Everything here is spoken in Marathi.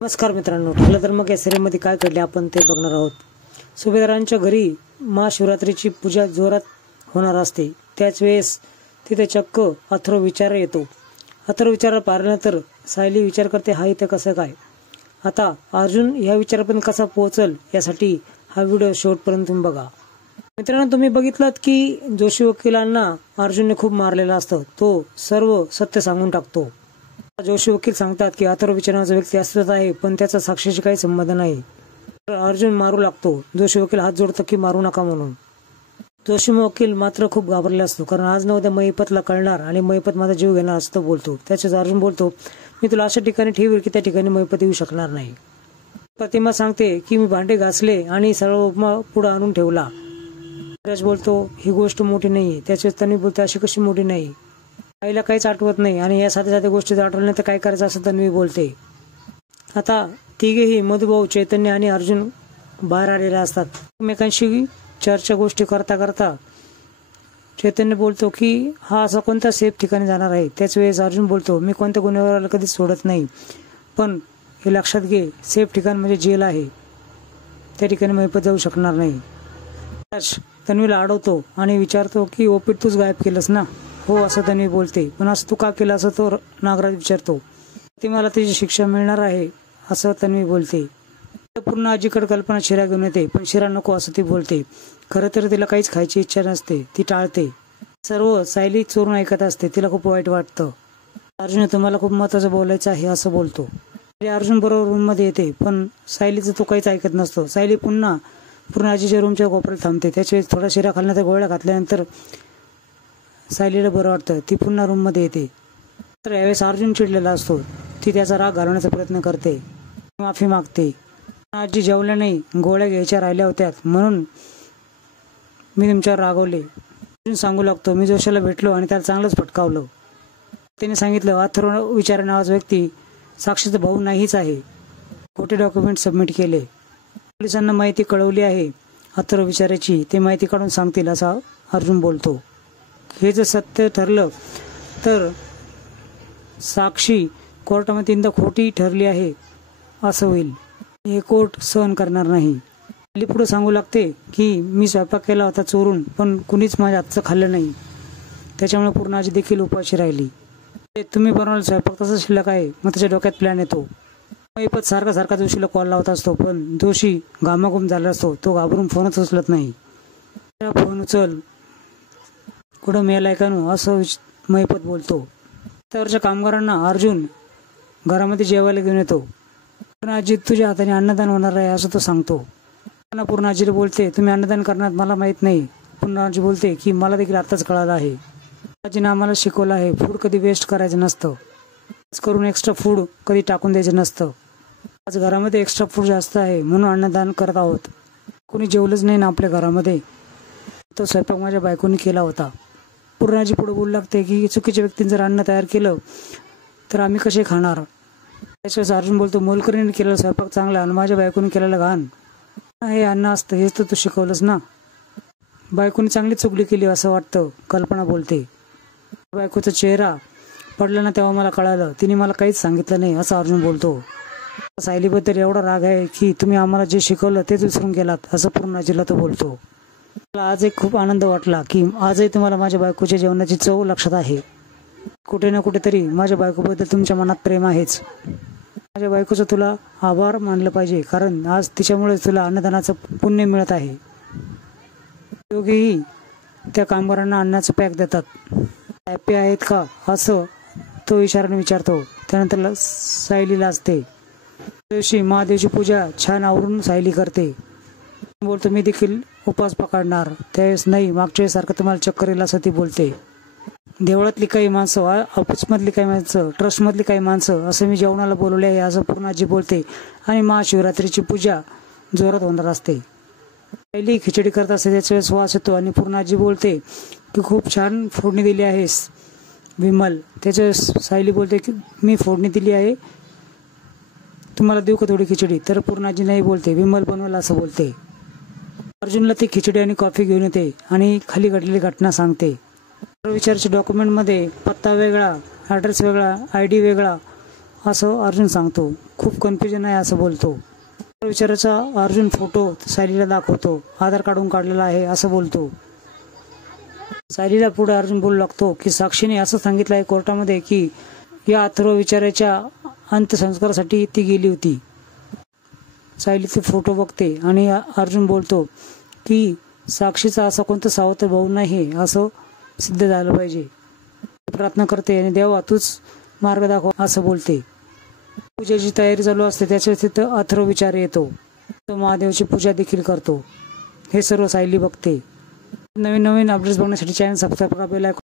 नमस्कार मित्रांनो, ठरलं तर मग या सिरीजमध्ये काय घडले आपण ते बघणार आहोत। सुभेदारांच्या घरी महाशिवरात्रीची पूजा जोरात होणार असते। त्याच वेळेस तिथे चक्क अथर्व विचार येतो। अथर्व विचार पाहिल्यानंतर सायली विचार करते, हा इथे कसं काय। आता अर्जुन ह्या विचारापर्यंत कसा पोहोचल यासाठी हा व्हिडिओ शेवटपर्यंत तुम्ही बघा। मित्रांनो, तुम्ही बघितलात की जोशी वकिलांना अर्जुनने खूप मारलेला असतो। तो सर्व सत्य सांगून टाकतो। जोशी वकील सांगतात की अथर्व विचारणाचा व्यक्ती अस्तित्वात आहे, पण त्याचा साक्षीशी काही संबंध नाही। अर्जुन मारू लागतो। जोशी वकील हात जोडतो की मारू नका म्हणून। जोशी वकील मात्र खूप घाबरलेला असतो, कारण आज न उद्या महिपतला कळणार आणि महिपत माझा जीव घेणार असं बोलतो। त्याच्याच अर्जुन बोलतो, मी तुला अशा ठिकाणी ठेवेल की त्या ठिकाणी महिपत येऊ शकणार नाही। प्रतिमा सांगते की मी भांडे घासले आणि सर्व उपमा पुढे आणून ठेवला। रज बोलतो, ही गोष्ट मोठी नाहीये। त्याच्याच तन्वी बोलते, अशी कशी मोठी नाही, आईला काहीच आठवत नाही आणि या साध्या साध्या गोष्टी आठवल्या तर काय करायचं असं तन्वी बोलते। आता तिघेही मधुभाऊ, चैतन्य आणि अर्जुन बाहेर आलेले असतात। एकमेकांशी चर्चा गोष्टी करता करता चैतन्य बोलतो की हा असा कोणता सेफ ठिकाणी जाणार आहे। त्याच वेळेस अर्जुन बोलतो, मी कोणत्या गुन्हेगाराला कधीच सोडत नाही, पण हे लक्षात घे, सेफ ठिकाण म्हणजे जेल आहे, त्या ठिकाणी महिपत जाऊ शकणार नाही। तन्वीला अडवतो आणि विचारतो की ओपीट तूच गायब केलंस ना। हो असं तन्वी बोलते, पण असं तू का केलं असं तो नागराज विचारतो। ती मला त्याची शिक्षा मिळणार आहे असं तन्वी बोलते। पूर्ण आजीकडे कल्पना शिरा घेऊन येते, पण शिरा नको असं ती बोलते। खरं तर तिला काहीच खायची इच्छा नसते, ती टाळते। सर्व सायली चोरून ऐकत असते, तिला खूप वाईट वाटतं। अर्जुन तुम्हाला खूप महत्वाचं बोलायचं आहे असं बोलतो। अर्जुन बरोबर रूम मध्ये येते, पण सायलीचं तो काहीच ऐकत नसतो। सायली पूर्ण आजीच्या रूमच्या कोपऱ्यात थांबते। त्याच्यावेळेस थोडा शिरा खाल्ल्यानंतर गोळ्या घातल्यानंतर सायलीला बरं वाटतं, ती पुन्हा रूम मध्ये येते। तर यावेळेस अर्जुन चिडलेला असतो, ती त्याचा राग घालवण्याचा प्रयत्न करते, माफी मागते। आजी जेवल्या नाही, गोळ्या घ्यायच्या राहिल्या होत्या म्हणून मी तुमच्यावर रागवले। अर्जुन सांगू लागतो, मी जोशाला भेटलो आणि त्याला चांगलंच फटकावलं। त्याने सांगितलं अथर्व विचार नावाचा व्यक्ती साक्षीचा भाऊ नाहीच आहे। खोटे डॉक्युमेंट सबमिट केले। पोलिसांना माहिती कळवली आहे अथर्व विचाराची, ते माहिती काढून सांगतील असा अर्जुन बोलतो। हे जर सत्य ठरलं तर साक्षी कोर्टामध्ये तीनदा खोटी ठरली आहे असं होईल, हे कोर्ट सहन करणार नाही। पुढे सांगू लागते की मी स्वयंपाक केला होता चोरून, पण कुणीच माझ्या हातचं खाल्लं नाही, त्याच्यामुळे पूर्ण आजी देखील उपाशी राहिली। तुम्ही बनवलेला स्वयंपाक तसा शिल्लक आहे। मग त्याच्या डोक्यात प्लॅन येतो। महिपत सारखा जोशीला कॉल लावत असतो, पण जोशी घामाघूम झाला असतो, तो घाबरून फोनच उचलत नाही। फोन उचल, कुठं मेलाय का नो असं महिपत बोलतो। त्यावरच्या कामगारांना अर्जुन घरामध्ये जेवायला घेऊन येतो। पण आजी तुझ्या हाताने अन्नदान होणार आहे असं तो सांगतो। पूर्ण आजीला बोलते, तुम्ही अन्नदान करणार मला माहित नाही। पूर्ण आजी बोलते की मला देखील आताच कळालं आहे। आजीने आम्हाला शिकवलं आहे, फूड कधी वेस्ट करायचं नसतं, करून एक्स्ट्रा फूड कधी टाकून द्यायचं नसतं। आज घरामध्ये एक्स्ट्रा फूड जास्त आहे म्हणून अन्नदान करत आहोत। कोणी जेवलंच नाही ना आपल्या घरामध्ये, तो स्वयंपाक माझ्या बायकोनी केला होता। पूर्णाजी पुढे बोलू लागते की चुकीच्या व्यक्तीने जर अन्न तयार केलं तर आम्ही कसे खाणार। त्याच्यावेळेस अर्जुन बोलतो, मोलकरीने केलेला स्वयंपाक चांगला आणि माझ्या बायकोने केलेलं घाण, हे अन्न असतं, हेच तर तू शिकवलंस ना। बायकोने चांगली चुगली केली असं वाटतं, कल्पना बोलते। बायकोचा चेहरा पडला ना तेव्हा मला कळालं, तिने मला काहीच सांगितलं नाही असं अर्जुन बोलतो। सायलीबद्दल एवढा राग आहे की तुम्ही आम्हाला जे शिकवलं तेच विसरून गेलात असं पूर्णाजीला तो बोलतो। मला आज एक खूप आनंद वाटला की आजही तुम्हाला माझ्या बायकोच्या जेवणाची चव लक्षात आहे। कुठे ना कुठेतरी माझ्या बायकोबद्दल तुमच्या मनात प्रेम आहेच। माझ्या बायकोचं तुला आभार मानलं पाहिजे, कारण आज तिच्यामुळे तुला अन्नदानाचं पुण्य मिळत आहे। दोघेही त्या कामगारांना अन्नाचं पॅक देतात। हॅपी आहेत का असं तो इशाराने विचारतो। त्यानंतर सायली लाजते। दिवशी महादेवची पूजा छान आवरून सायली करते। बोलतो, मी देखील उपवास पकडणार। त्यावेळेस नाही, मागच्या वेळेसारखं तुम्हाला चक्कर येईल असं ती बोलते। देवळातली काही माणसं, ऑफिसमधली काही माणसं, ट्रस्टमधली काही माणसं असं मी जेवणाला बोलवले आहे असं पूर्णाजी बोलते। आणि महाशिवरात्रीची पूजा जोरात होणार असते। पहिली खिचडी करत असते, त्याच्या वेळेस वास येतो आणि पूर्णाजी बोलते की खूप छान फोडणी दिली आहेस विमल। त्याच्या वेळेस सायली बोलते की मी फोडणी दिली आहे, तुम्हाला देऊ का थोडी खिचडी। तर पूर्णाजी नाही बोलते, विमल बनवलं असं बोलते। अर्जुनला ती खिचडी आणि कॉफी घेऊन येते आणि खाली घडलेली घटना सांगते। विचारच्या डॉक्युमेंटमध्ये पत्ता वेगळा, ॲड्रेस वेगळा, ID वेगळा असं अर्जुन सांगतो. खूप कन्फ्युजन आहे असं बोलतो. विचाराचा अर्जुन फोटो सायलीला दाखवतो. आधार काढून काढलेला आहे असं बोलतो. सायलीला पुढे अर्जुन बोलू लागतो की साक्षीने असं सांगितलं आहे कोर्टामध्ये की या अथर्व विचाराच्या अंत्यसंस्कारासाठी ती गेली होती. सायली ती फोटो बघते आणि अर्जुन बोलतो की साक्षीचा असा कोणता सावत्र भाऊ नाही असं सिद्ध झालं पाहिजे. प्रार्थना करते आणि देवा तूच मार्ग दाखव असं बोलते. पूजेची तयारी चालू असते त्याच्या तिथं अथर्व विचार येतो. तो महादेवाची पूजा देखील करतो. हे सर्व सायली बघते. नवीन अपडेट्स बघण्यासाठी चॅनल सबस्क्राईब करा. Bell icon